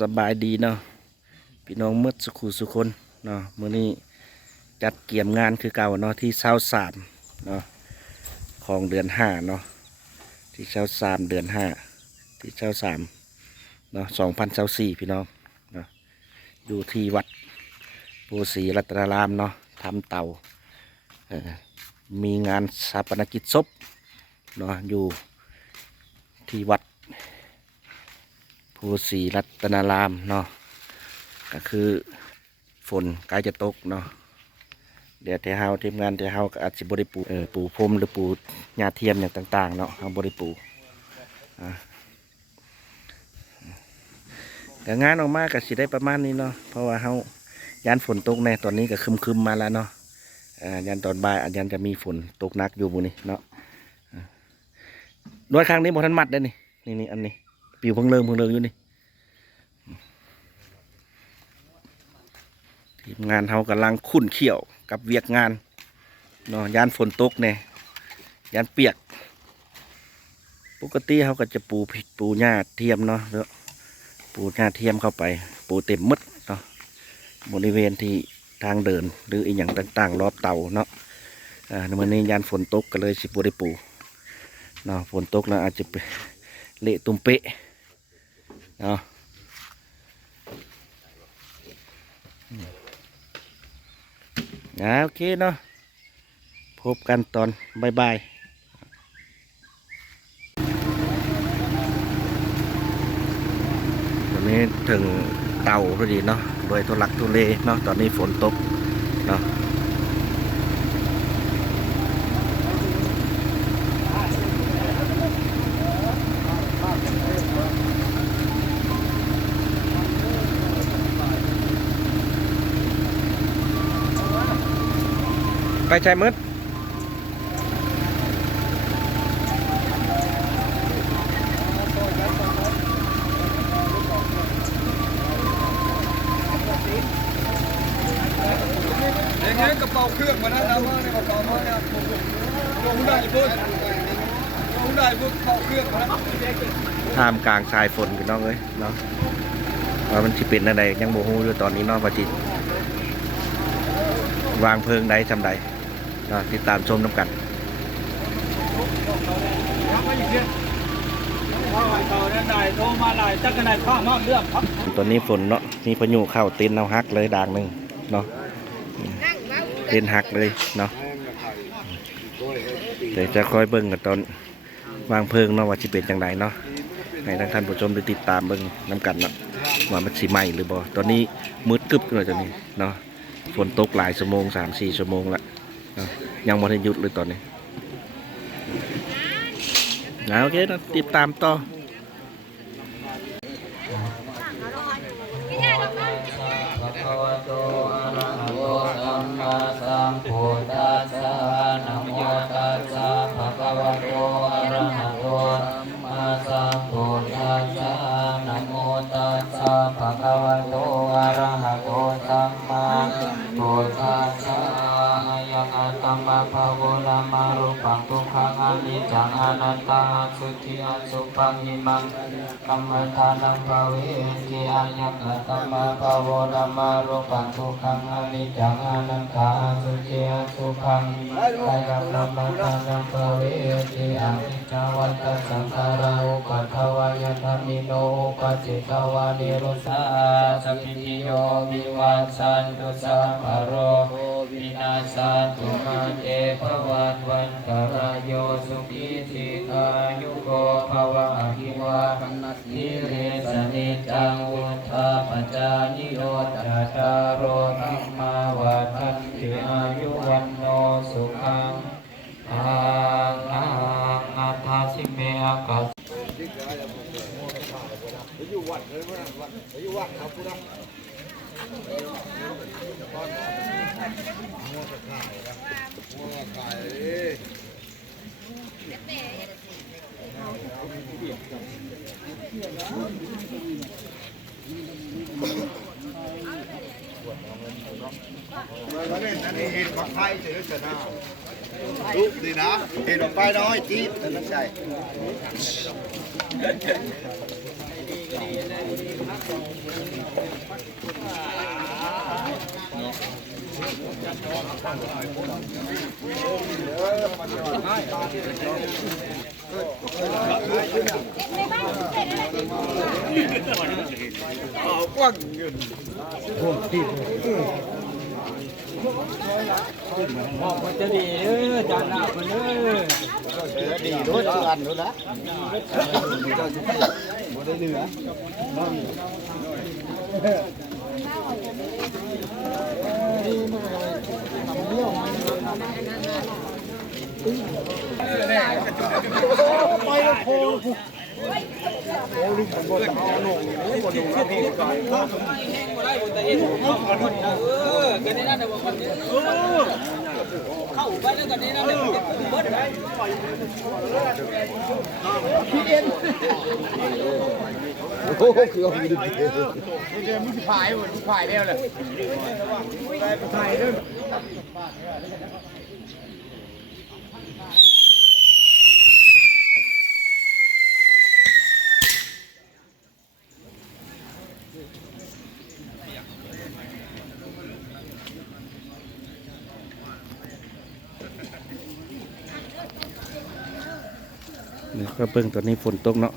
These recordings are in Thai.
สบายดีเนาะพี่น้องเมื่อสุขุสุคนเนาะมื้อนี้จัดเกี่ยมงานคือเก่าเนาะที่23เนาะของเดือน5เนาะที่23เดือน5ที่23เนาะ2024พี่น้องเนาะอยู่ที่วัดปูศรีรัตนารามเนาะทำเตามีงานชาปนกิจศพเนาะอยู่ที่วัดปูศรีรัตนารามเนาะก็คือฝนใกล้จะตกเนาะเดี๋ยวเฮาทีมงานเฮาก็อาจจะบริปูปูพรมหรือปูหญ้าเทียมอย่างต่างๆเนาะเฮาบริปูแต่งานออกมาก็สิได้ประมาณนี้เนาะเพราะว่าเฮายานฝนตกในตอนนี้ก็คึมๆมาแล้วเนาะยานตอนบ่ายอาจจะมีฝนตกหนักอยู่บุนี่เนาะด้วยครั้งนี้บ่ทันมัดได้นี่อันนี้ปิวเพิ่งเริ่มอยู่นี่ทีมงานเขากำลังคุ้นเขี่ยวกับเวียกงานเนาะยานฝนตกเนี่ยยานเปียกปกติเขาก็จะปูหญ้าเทียมเนาะปูหญ้าเทียมเข้าไปปูเต็มมดเนาะบริเวณที่ทางเดินหรืออีกอย่างต่างๆรอบเตาเนาะในวันนี้ยานฝนตกก็เลยสิปูได้ปูเนาะฝนตกแล้วอาจจะเละตุ่มเปะเนาะโอเคเนาะพบกันตอนบ่ายตอนนี้ถึงเต่าพอดีเนาะโดยทุลักทุเลเนาะตอนนี้ฝนตกเนาะไปใช้มืดกระเป๋าเครื่องมาแล้วมาเนี่ยกระเป๋ามาเนี่ยลงได้เบิ้ลกระเป๋าเครื่องมาแล้วท่ามกลางสายฝนพี่น้องเอ้ยเนาะว่ามันจะเป็นอะไรยังโมโหอยู่ตอนนี้เนาะปะจิวางเพลิงใดทำใดติดตามชมน้ำกันตอนนี้ฝนเนาะมีพายุเข้าเต็นท์เอาฮักเลยด่างหนึ่งเนาะเต็นท์ฮักเลยเนาะเดี๋ยวจะคอยเบิ่งกันตอนวางเพลิงเนาะว่าจะเป็นจังไดเนาะให้ท่านผู้ชมได้ติดตามเบิ่งน้ำกันเนาะว่ามันสีใหม่หรือบ่ตอนนี้มืดกึบเลยตอนนี้เนาะฝนตกหลายชั่วโมง3-4 ชั่วโมงละยังไม่ได้หยุดเลยตอนนี้โอเคนะติดตามต่อนะโมตัสสะภะคะวะโตอะระหะโตสัมมาสัมพุทธัสสะนะโมตัสสะภะคะวะโตอะระหะโตสัมมาสัมพุทธัสสะยังอัตตมะภะโวละมารุปังทุกขังอนิจจังอนัตตาสุขีอสุปังหิมังกัมมทานังภเวทิยังอัตตมะภะโวละมารุปังทุกขังอนิจจังอนัตตาสุขีอสุปังกายกัมมทานังภเวทิอนิจจวัตสังขาราอุปัฏฐวายธรรมิโนอุปจิตตวานิโรธาสัพพิโยวิวัสสันตุสัพพโรวินาศตุมาเตภวันวันตรายโยสุขีทีคายุโกภวะอหิวานิเรสนิจังวุฒาปจานิโยตัตารโรธรรมาวัฏันติอายุวันโนสุขังอัตถาสิเมอากัสอยู่วัดเลยวัดอยู่วัดครับพุทธอันนี้เห็นผักไทยเฉยๆนะลูกดีนะเห็นออกไปน้อยจี๊ดแต่ไม่ใช่ กว้างเงินบอกว่าจะดีจานหน้าคนดีรถจานรถละบ่ได้เหลือไปแล้วโคโอ้ลูกผมบ่ต้องเอาลงนี่บ่ลงแล้วพี่ก่อนกันนี่นั่นน่ะบ่คนนี้เข้าไปแล้วกันนี่นั่นน่ะเบิดไปพี่เอ็นโอ้คือเอาอยู่ดิเดี๋ยวมึงสิพายบ่มึงพายแล้วแหละพายเด้อ นี่ก็เบิ่งตอนนี้ฝนตกเนาะ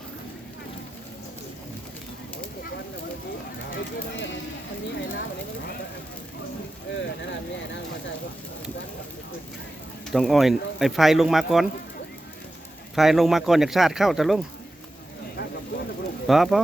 ต้องอ้อยไอ้ไฟลงมาก่อนไฟลงมาก่อนอยากชาติเข้าจะลงพอ